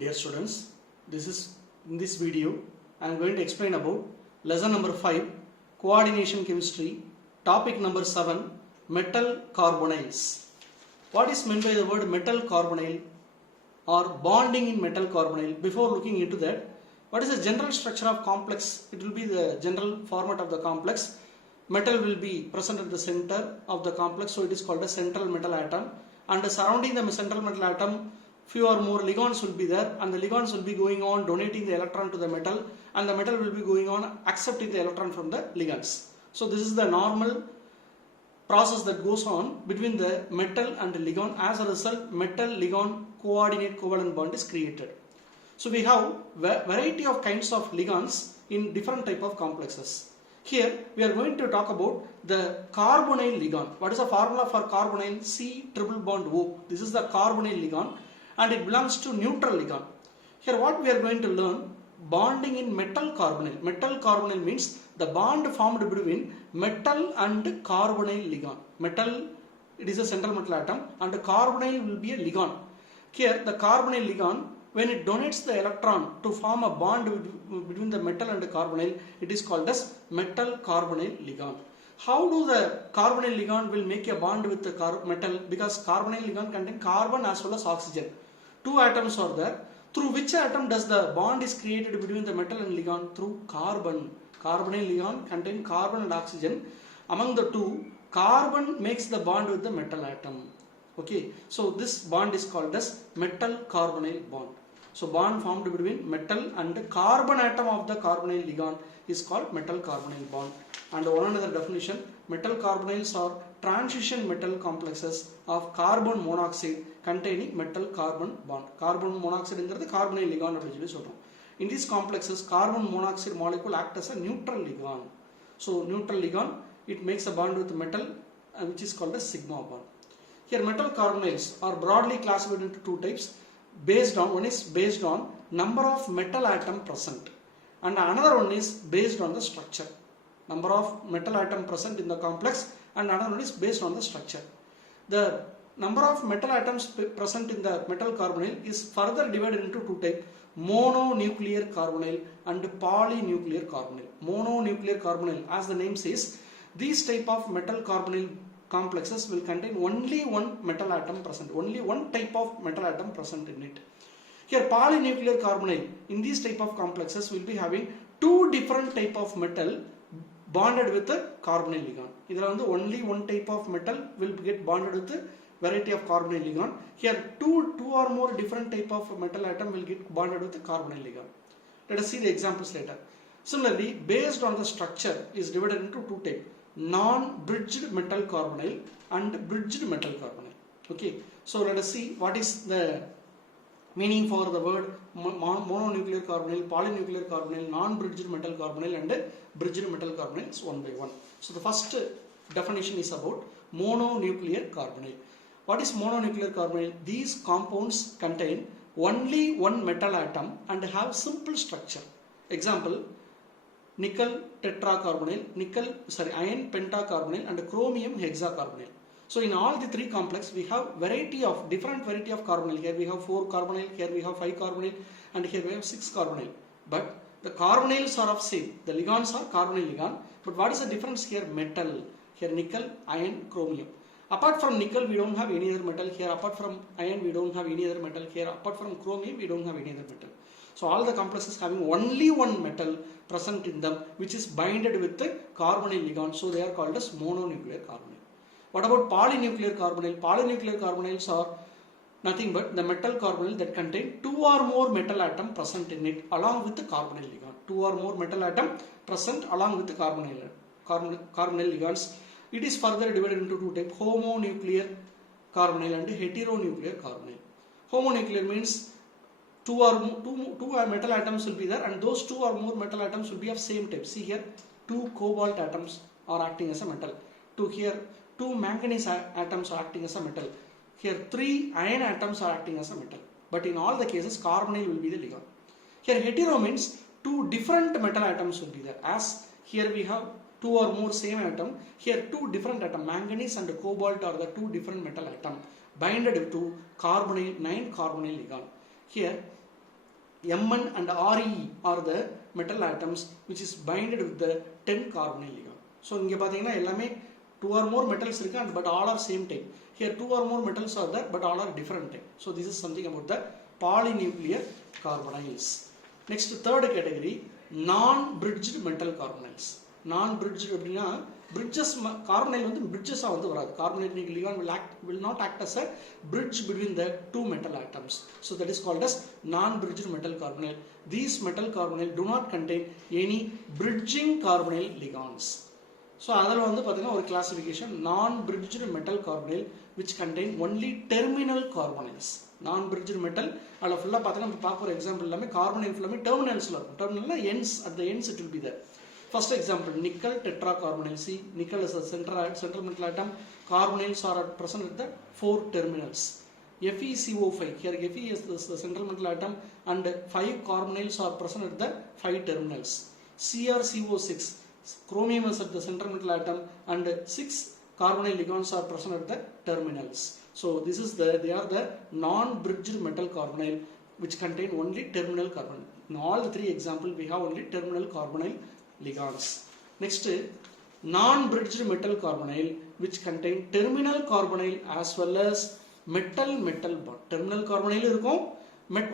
Dear students, in this video I am going to explain about lesson number 5 coordination chemistry, topic number 7 metal carbonyls. What is meant by the word metal carbonyl or bonding in metal carbonyl? Before looking into that, what is the general structure of complex? It will be the general format of the complex. Metal will be present at the center of the complex, so it is called a central metal atom, and surrounding the central metal atom few or more ligands will be there, and the ligands will be going on donating the electron to the metal, and the metal will be going on accepting the electron from the ligands. So this is the normal process that goes on between the metal and the ligand. As a result, metal ligand coordinate covalent bond is created. So we have variety of kinds of ligands in different type of complexes. Here we are going to talk about the carbonyl ligand. What is the formula for carbonyl? C triple bond O. This is the carbonyl ligand, and it belongs to neutral ligand. Here what we are going to learn, bonding in metal carbonyl. Metal carbonyl means the bond formed between metal and carbonyl ligand. Metal, it is a central metal atom, and the carbonyl will be a ligand. Here the carbonyl ligand, when it donates the electron to form a bond between the metal and the carbonyl, it is called as metal carbonyl ligand. How do the carbonyl ligand will make a bond with the metal? Because carbonyl ligand contain carbon as well as oxygen. Two atoms are there. Through which atom does the bond is created between the metal and ligand? Through carbon. Carbonyl ligand contain carbon and oxygen. Among the two, carbon makes the bond with the metal atom. Okay, so this bond is called as metal carbonyl bond. So bond formed between metal and the carbon atom of the carbonyl ligand is called metal carbonyl bond. And one another definition, metal carbonyls are transition metal complexes of carbon monoxide containing metal carbon bond. Carbon monoxide is the carbonyl ligand. In these complexes, carbon monoxide molecule acts as a neutral ligand. So neutral ligand, it makes a bond with metal, which is called a sigma bond. Here metal carbonyls are broadly classified into two types. One is based on number of metal atom present, and another one is based on the structure. Number of metal atom present in the complex, and another one is based on the structure. The number of metal atoms present in the metal carbonyl is further divided into two types: mononuclear carbonyl and polynuclear carbonyl. Mononuclear carbonyl, as the name says, these type of metal carbonyl complexes will contain only one metal atom present, only one type of metal atom present in it. Here polynuclear carbonyl, in these type of complexes will be having two different type of metal bonded with the carbonyl ligand. Either only one type of metal will get bonded with the variety of carbonyl ligand. Here two or more different type of metal atom will get bonded with the carbonyl ligand. Let us see the examples later. Similarly, based on the structure is divided into two types: non-bridged metal carbonyl and bridged metal carbonyl. Okay, so let us see what is the meaning for the word mononuclear carbonyl, polynuclear carbonyl, non-bridged metal carbonyl and bridged metal carbonyls one by one. So the first definition is about mononuclear carbonyl. What is mononuclear carbonyl? These compounds contain only one metal atom and have simple structure. Example: nickel tetracarbonyl, iron pentacarbonyl and chromium hexacarbonyl. So in all the three complex we have different variety of carbonyl. Here we have 4 carbonyl, here we have 5 carbonyl, and here we have 6 carbonyl. But the carbonyls are of same. The ligands are carbonyl ligand. But what is the difference here? Metal. Here nickel, iron, chromium. Apart from nickel we don't have any other metal. Here apart from iron we don't have any other metal. Here apart from chromium we don't have any other metal. So all the complexes having only one metal present in them, which is binded with the carbonyl ligand. So they are called as mononuclear carbonyl. What about polynuclear carbonyl? Polynuclear carbonyls are nothing but the metal carbonyl that contain 2 or more metal atom present in it along with the carbonyl ligand. 2 or more metal atom present along with the carbonyl ligands. It is further divided into two types: homonuclear carbonyl and heteronuclear carbonyl. Homonuclear means two metal atoms will be there, and those 2 or more metal atoms will be of same type. See here, 2 cobalt atoms are acting as a metal. Here 2 manganese atoms are acting as a metal. Here 3 iron atoms are acting as a metal. But in all the cases, carbonyl will be the ligand. Here hetero means 2 different metal atoms will be there. As here we have 2 or more same atom. Here 2 different atoms, manganese and cobalt are the 2 different metal atoms binded to carbonyl, 9 carbonyl ligand. Here Mn and Re are the metal atoms which is binded with the 10 carbonyl ligand. So இங்க பாத்தீங்கன்னா எல்லாமே 2 or more metals இருக்கு but all are same type. Here 2 or more metals are there but all are different type. So this is something about the polynuclear carbonyls. Next third category, non-bridged metal carbonyls. Non-bridged அப்படின்னா bridges carbonyl வந்து bridges வந்து வராது. Carbonyl ligand will not act as a bridge between the two metal atoms. So that is called as non-bridged metal carbonyl. These metal carbonyl do not contain any bridging carbonyl ligands. So அதில் வந்து பார்த்தீங்கன்னா ஒரு classification non-bridged metal carbonyl which contain only terminal carbonyls. Non-bridged metal அதில் ஃபுல்லாக பார்த்தீங்கன்னா நம்ம பார்க்குற example எல்லாமே carbonyl ஃபுல்லாமே terminalஸில் இருக்கும். Terminalனா ends, at the ends it will be there. First example, nickel tetracarbonyl. See, nickel is a central metal atom. Carbonyls are present at the 4 terminals. FeCO5, here Fe is the central metal atom and 5 carbonyls are present at the 5 terminals. CrCO6, chromium is at the central metal atom and 6 carbonyl ligands are present at the terminals. So this is they are the non-bridged metal carbonyl which contain only terminal carbonyl. In all the 3 examples we have only terminal carbonyl ligands. Next, non-bridged metal carbonyl which contain terminal carbonyl as well as metal bond. Terminal carbonyl இருக்கும்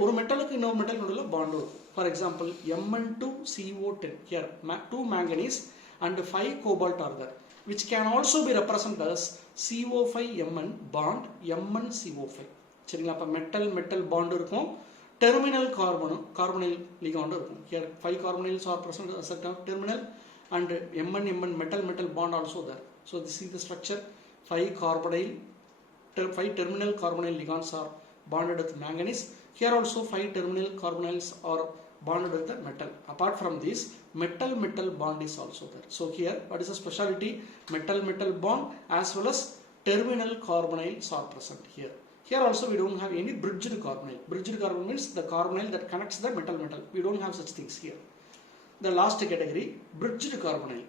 ஒரு மெட்டலுக்கு இன்னொரு metal நடுவுல bond இருக்கும். For example, Mn2CO10, here 2 manganese and 5 cobalt are there, which can also be represented as CO5Mn bond MnCO5. சரிங்களா? அப்ப metal bond இருக்கும், terminal carbonyl ligand இருக்கும். Here 5 carbonyls are present as a terminal and Mn metal bond also there. So this is the structure. 5 terminal carbonyl ligands are bonded with manganese. Here also 5 terminal carbonyls are bonded with the metal. Apart from this, metal bond is also there. So here what is the speciality? Metal bond as well as terminal carbonyls are present here. Here also we don't have any bridged carbonyl. Bridged carbonyl means the carbonyl that connects the metal. We don't have such things here. The last category, bridged carbonyl.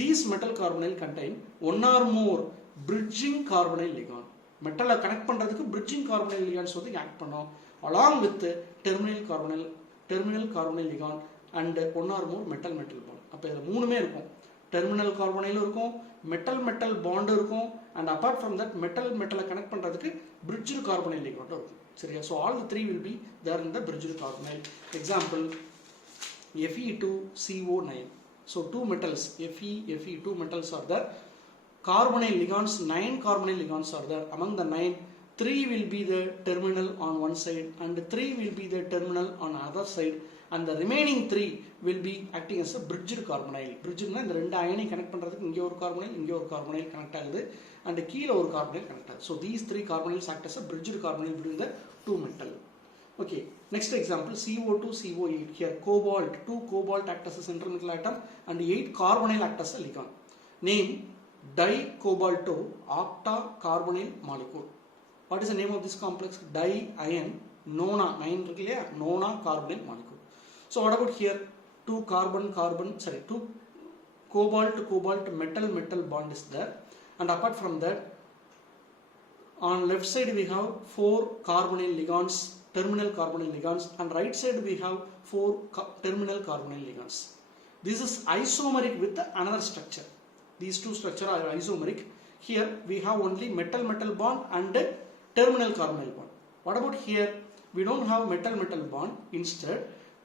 These metal carbonyl contain one or more bridging carbonyl ligand. Metal connect பண்றதுக்கு bridging carbonyl ligands வந்து act பண்ணும் along with the terminal carbonyl ligand and one or more metal bond. அப்ப இதுல மூணுமே இருக்கும். Terminal carbonyl இருக்கும், metal bond இருக்கும், and apart from that metal connect பண்றதுக்கு bridged carbonyl ligand இருக்கும். சரியா? So all the 3 will be there in the bridged carbonyl. Example, Fe2CO9. So 2 metals, Fe 2 metals are there. Carbonyl ligands, 9 carbonyl ligands are there. Among the 9, 3 will be the terminal on one side and 3 will be the terminal on other side, and the remaining 3 will be acting as a bridged carbonyl. Bridged na இந்த ரெண்டு அயனை connect பண்றதுக்கு இங்க ஒரு carbonyl connect ஆகுது and கீழ ஒரு carbonyl connect ஆகுது. So these 3 carbonyls act as a bridged carbonyl between the 2 metal. Okay, next example, CO2 CO8. Here cobalt, 2 cobalt act as a central metal atom and 8 carbonyl act as a ligand. Name dicobalto octacarbonyl molecule. What is the name of this complex? Di-ion nona, 9 இருக்கு இல்லையா, nona carbonyl molecule. So what about here? 2 cobalt metal bond is there, and apart from that on left side we have 4 carbonyl ligands, terminal carbonyl ligands, and right side we have 4 terminal carbonyl ligands. This is isomeric with another structure. These two structures are isomeric. Here we have only metal bond and terminal carbonyl bond. What about here? We don't have metal bond. Instead,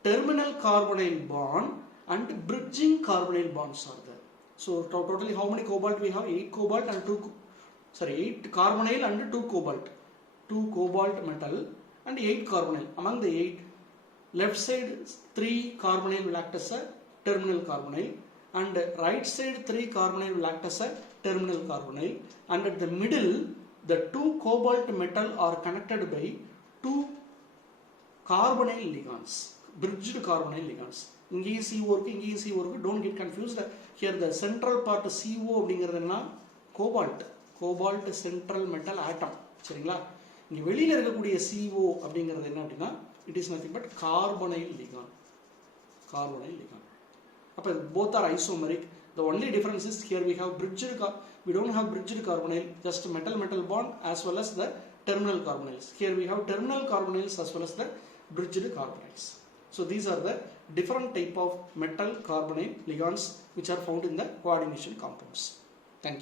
terminal carbonyl bond and bridging carbonyl bonds are there. So totally how many cobalt we have? 8 cobalt and 8 carbonyl and 2 cobalt. 2 cobalt metal and 8 carbonyl. Among the 8, left side 3 carbonyl will act as a terminal carbonyl, and right side 3 carbonyl will act as a terminal carbonyl, and at the middle the 2 cobalt metal are connected by 2 carbonyl ligands, bridged carbonyl ligands. இங்கேயும் CO இருக்கு, இங்கேயும் CO இருக்கு. Don't get confused. Here the central part CO அப்படிங்கிறது என்ன? cobalt central metal atom. சரிங்களா? இங்க வெளியில இருக்கக்கூடிய CO அப்படிங்கிறது என்ன அப்படின்னா, it is nothing but carbonyl ligand. அப்ப both are isomeric. The only difference is here we don't have bridged carbonyl, just metal bond as well as the terminal carbonyls. Here we have terminal carbonyls as well as the bridged carbonyls. So these are the different type of metal carbonyl ligands which are found in the coordination compounds.